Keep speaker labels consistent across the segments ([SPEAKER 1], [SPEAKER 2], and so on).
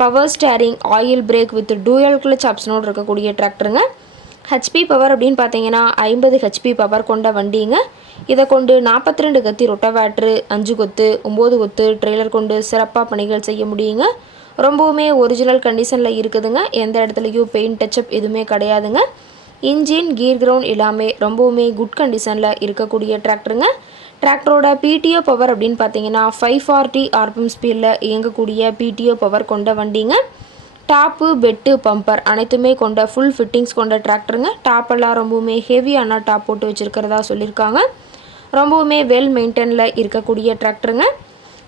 [SPEAKER 1] power steering oil brake with dual clutch ஆப்ஷனோடு இருக்கக்கூடிய டிராக்டருங்க HP power அப்படின்னு பார்த்தீங்கன்னா ஐம்பது ஹெச்பி பவர் கொண்ட வண்டிங்க. இதை கொண்டு நாற்பத்தி ரெண்டு கத்தி ரொட்டவேட்ரு அஞ்சு கொத்து ஒம்பது கொத்து ட்ரெய்லர் கொண்டு சிறப்பாக பணிகள் செய்ய முடியுங்க. ரொம்பவுமே ஒரிஜினல் கண்டிஷனில் இருக்குதுங்க. எந்த இடத்துலையும் பெயிண்ட் டச்சப் எதுவுமே கிடையாதுங்க. இன்ஜின் கீர் கிரவுண்ட் எல்லாமே ரொம்பவுமே குட் கண்டிஷனில் இருக்கக்கூடிய டிராக்டருங்க டிராக்டரோட பிடிஓ பவர் அப்படின்னு பார்த்தீங்கன்னா ஃபைவ் ஃபார்ட்டி ஆர்பிஎம் ஸ்பீடில் இயங்கக்கூடிய பிடிஓ பவர் கொண்ட வண்டிங்க. டாப்பு பெட்டு பம்பர் அனைத்துமே கொண்ட ஃபுல் ஃபிட்டிங்ஸ் கொண்ட டிராக்டருங்க டாப்பெல்லாம் ரொம்பவுமே ஹெவியான டாப் போட்டு வச்சுருக்கிறதா சொல்லியிருக்காங்க. ரொம்பவுமே வெல் மெயின்டெனில் இருக்கக்கூடிய டிராக்டருங்க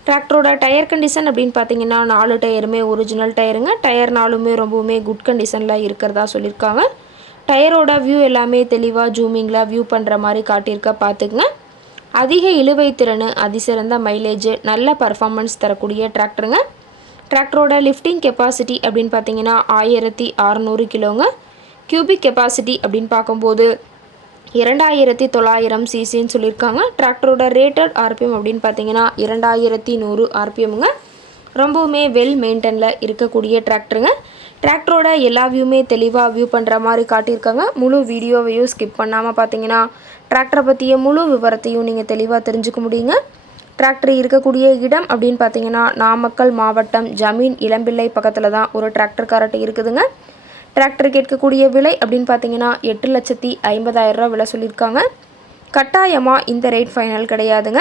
[SPEAKER 1] டிராக்டரோட டயர் கண்டிஷன் அப்படின்னு பார்த்தீங்கன்னா நாலு டயருமே ஒரிஜினல் டயருங்க டயர் நாலுமே ரொம்பவுமே குட் கண்டிஷனில் இருக்கிறதா சொல்லியிருக்காங்க. டயரோட வியூ எல்லாமே தெளிவாக ஜூமிங்கில் வியூ பண்ணுற மாதிரி காட்டியிருக்க பார்த்துக்குங்க. அதிக இழுவை திறன் அதிசிறந்த மைலேஜ் நல்ல பர்ஃபார்மன்ஸ் தரக்கூடிய டிராக்டருங்க டிராக்டரோட லிஃப்டிங் கெப்பாசிட்டி அப்படின்னு பார்த்தீங்கன்னா ஆயிரத்தி அறநூறு கிலோங்க. கியூபிக் கெப்பாசிட்டி அப்படின்னு பார்க்கும்போது இரண்டாயிரத்தி தொள்ளாயிரம் சிசின்னு சொல்லியிருக்காங்க. டிராக்டரோட ரேட்டட் ஆர்பிஎம் அப்படின்னு பார்த்தீங்கன்னா இரண்டாயிரத்தி நூறு ஆர்பிஎம்ங்க ரொம்பவுமே வெல் மெயின்டெனில் இருக்கக்கூடிய டிராக்டருங்க டிராக்டரோட எல்லா வியூமே தெளிவாக வியூ பண்ணுற மாதிரி காட்டியிருக்காங்க. முழு வீடியோவையும் ஸ்கிப் பண்ணாமல் பார்த்தீங்கன்னா டிராக்டரை பற்றிய முழு விவரத்தையும் நீங்கள் தெளிவாக தெரிஞ்சுக்க முடியுங்க. டிராக்டர் இருக்கக்கூடிய இடம் அப்படின்னு பார்த்தீங்கன்னா நாமக்கல் மாவட்டம் ஜமீன் இளம்பிள்ளை பக்கத்தில் தான் ஒரு டிராக்டர் காரட்டு இருக்குதுங்க. டிராக்டர் கேட்கக்கூடிய விலை அப்படின்னு பார்த்தீங்கன்னா எட்டு லட்சத்தி ஐம்பதாயிரம் ரூபா விலை சொல்லியிருக்காங்க. கட்டாயமாக இந்த ரேட் ஃபைனல் கிடையாதுங்க.